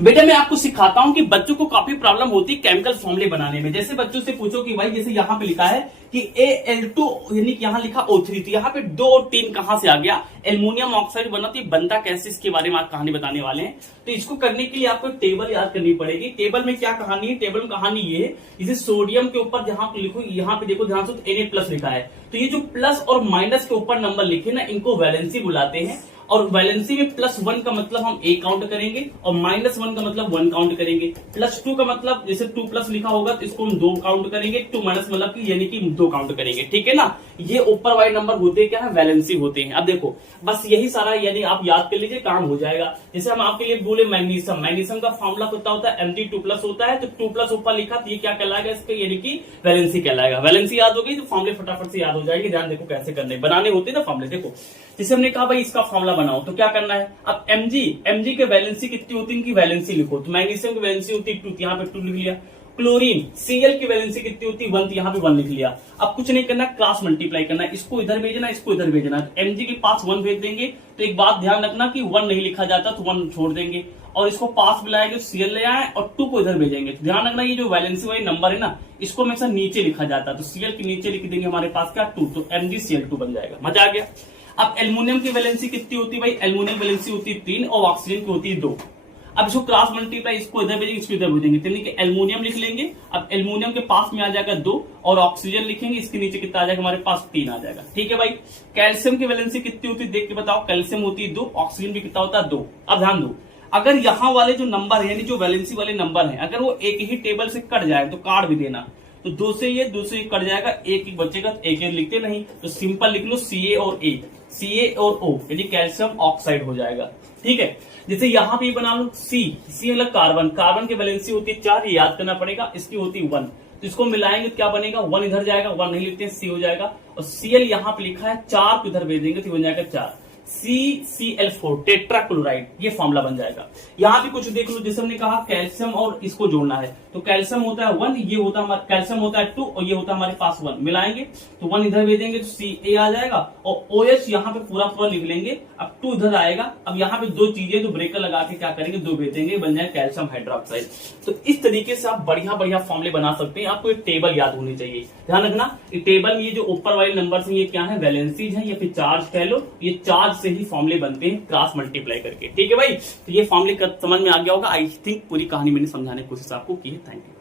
बेटा मैं आपको सिखाता हूं कि बच्चों को काफी प्रॉब्लम होती है केमिकल फॉर्मूले बनाने में। जैसे बच्चों से पूछो कि भाई जैसे यहाँ पे लिखा है कि Al2 यानी कि यहाँ लिखा O3, तो यहाँ पे 2 और 3 कहां से आ गया, एल्युमिनियम ऑक्साइड बना, तो ये बनता कैसे, इसके बारे में आप कहानी बताने वाले हैं। तो इसको करने के लिए आपको टेबल याद करनी पड़ेगी। टेबल में क्या कहानी है, टेबल में कहानी ये है, जैसे सोडियम के ऊपर जहां लिखो, यहाँ पे देखो ध्यान से, Na+ लिखा है, तो ये जो प्लस और माइनस के ऊपर नंबर लिखे ना, इनको वैलेंसी बुलाते हैं। और वैलेंसी में +1 का मतलब हम A काउंट करेंगे और -1 का मतलब 1 काउंट करेंगे। +2 का मतलब जैसे 2+ लिखा होगा तो इसको हम 2 काउंट करेंगे, 2- मतलब कि यानी कि 2 काउंट करेंगे, ठीक है ना। ये ऊपर वाले नंबर होते क्या है, वैलेंसी होते हैं। अब देखो बस यही सारा यानी आप याद कर लीजिए, काम हो जाएगा। जैसे हम आपके लिए बोले मैग्नीशियम, मैग्नीशियम का फॉर्मूला पता होता है Mg2+ होता है, तो 2+ ऊपर लिखा तो ये क्या कहलाएगा, इसका यानी कि वैलेंसी कहलाएगा। वैलेंसी याद हो गई तो फॉर्मूले फटाफट से याद हो जाएंगे। ध्यान देखो कैसे करने बनाने होते हैं ना फॉर्मूले। देखो जैसे हमने कहा भाई इसका फॉर्मूला बनाओ, तो क्या करना है, अब Mg के वैलेंसी कितनी होती है, इनकी वैलेंसी लिखो। तो मैग्नीशियम की वैलेंसी होती है 2, यहाँ पे 2 लिख लिया। क्लोरीन Cl की वैलेंसी कितनी होती है 1, तो यहाँ पे 1 लिख लिया। अब कुछ नहीं करना, क्रॉस मल्टीप्लाई करना, इसको इधर भेजना, इसको इधर भेजना। Mg के पास 1 भेज देंगे, तो एक बात ध्यान रखना कि 1 नहीं लिखा जाता, तो 1 छोड़ देंगे और इसको पास बुलाएंगे, Cl ले आए और 2 को इधर भेजेंगे। तो ध्यान रखना ये जो वैलेंसी वाले नंबर है ना, इसको हमेशा नीचे लिखा जाता है, तो Cl के नीचे लिख देंगे हमारे पास क्या 2, तो MgCl2 बन जाएगा। मजा आ गया। अब एल्युमिनियम की वैलेंसी कितनी होती है भाई, एल्युमिनियम वैलेंसी होती है 3 और ऑक्सीजन की होती है 2। अब इसको क्रॉस मल्टीप्लाई, इसको इधर भेजेंगे, इसको इधर भेजेंगे, यानी कि एल्युमिनियम लिख लेंगे। अब एल्युमिनियम के पास में आ जाएगा 2 और ऑक्सीजन लिखेंगे, इसके नीचे कितना आ जाएगा हमारे पास 3 आ जाएगा, ठीक है भाई। कैल्शियम की वैलेंसी कितनी होती है देख के बताओ, कैल्शियम होती है 2, ऑक्सीजन भी कितना होता है 2। अब ध्यान दो, अगर यहाँ वाले जो नंबर है यानी जो वैलेंसी वाले नंबर है, अगर वो एक ही टेबल से कट जाए तो काट भी देना, तो 2 से ये कट जाएगा, एक बचेगा, तो एक लिखते नहीं, तो सिंपल लिख लो Ca और A, Ca और O यानी कैल्शियम ऑक्साइड हो जाएगा, ठीक है। जैसे यहाँ पे बना लो C मतलब कार्बन, कार्बन की वैलेंसी होती है 4, ये याद करना पड़ेगा, इसकी होती है 1, तो इसको मिलाएंगे तो क्या बनेगा, 1 इधर जाएगा, 1 नहीं लिखते हैं, C हो जाएगा। और Cl यहाँ पे लिखा है 4 को इधर भेज देंगे तो बन जाएगा 4, CCl4 टेट्राक्लोराइड, ये फॉर्मूला बन जाएगा। यहाँ भी कुछ देख लो, जैसे हमने कहा कैल्शियम और इसको जोड़ना है, तो कैल्शियम होता है 1, ये होता है कैल्शियम होता है 2 और ये होता है हमारे पास 1, मिलाएंगे तो 1 इधर भेजेंगे तो Ca आ जाएगा और OH यहाँ पे पूरा पूरा लिख लेंगे। अब 2 इधर आएगा, अब यहाँ पे 2 चीजें, तो ब्रेकर लगा के क्या करेंगे 2 भेजेंगे, बन जाए कैल्शियम हाइड्रोक्साइड। तो इस तरीके से आप बढ़िया बढ़िया फॉर्मूले बना सकते हैं। आपको एक टेबल याद होनी चाहिए, ध्यान रखना। ये टेबल में ये जो ऊपर वाले नंबर है ये क्या है, वैलेंसीज है या फिर चार्ज कह लो, ये चार्ज से ही फॉर्मूले बनते हैं क्रॉस मल्टीप्लाई करके, ठीक है भाई। तो ये फॉर्मूले समझ में आ गया होगा। आई थिंक पूरी कहानी मैंने समझाने की कोशिश आपको की है। Thank you.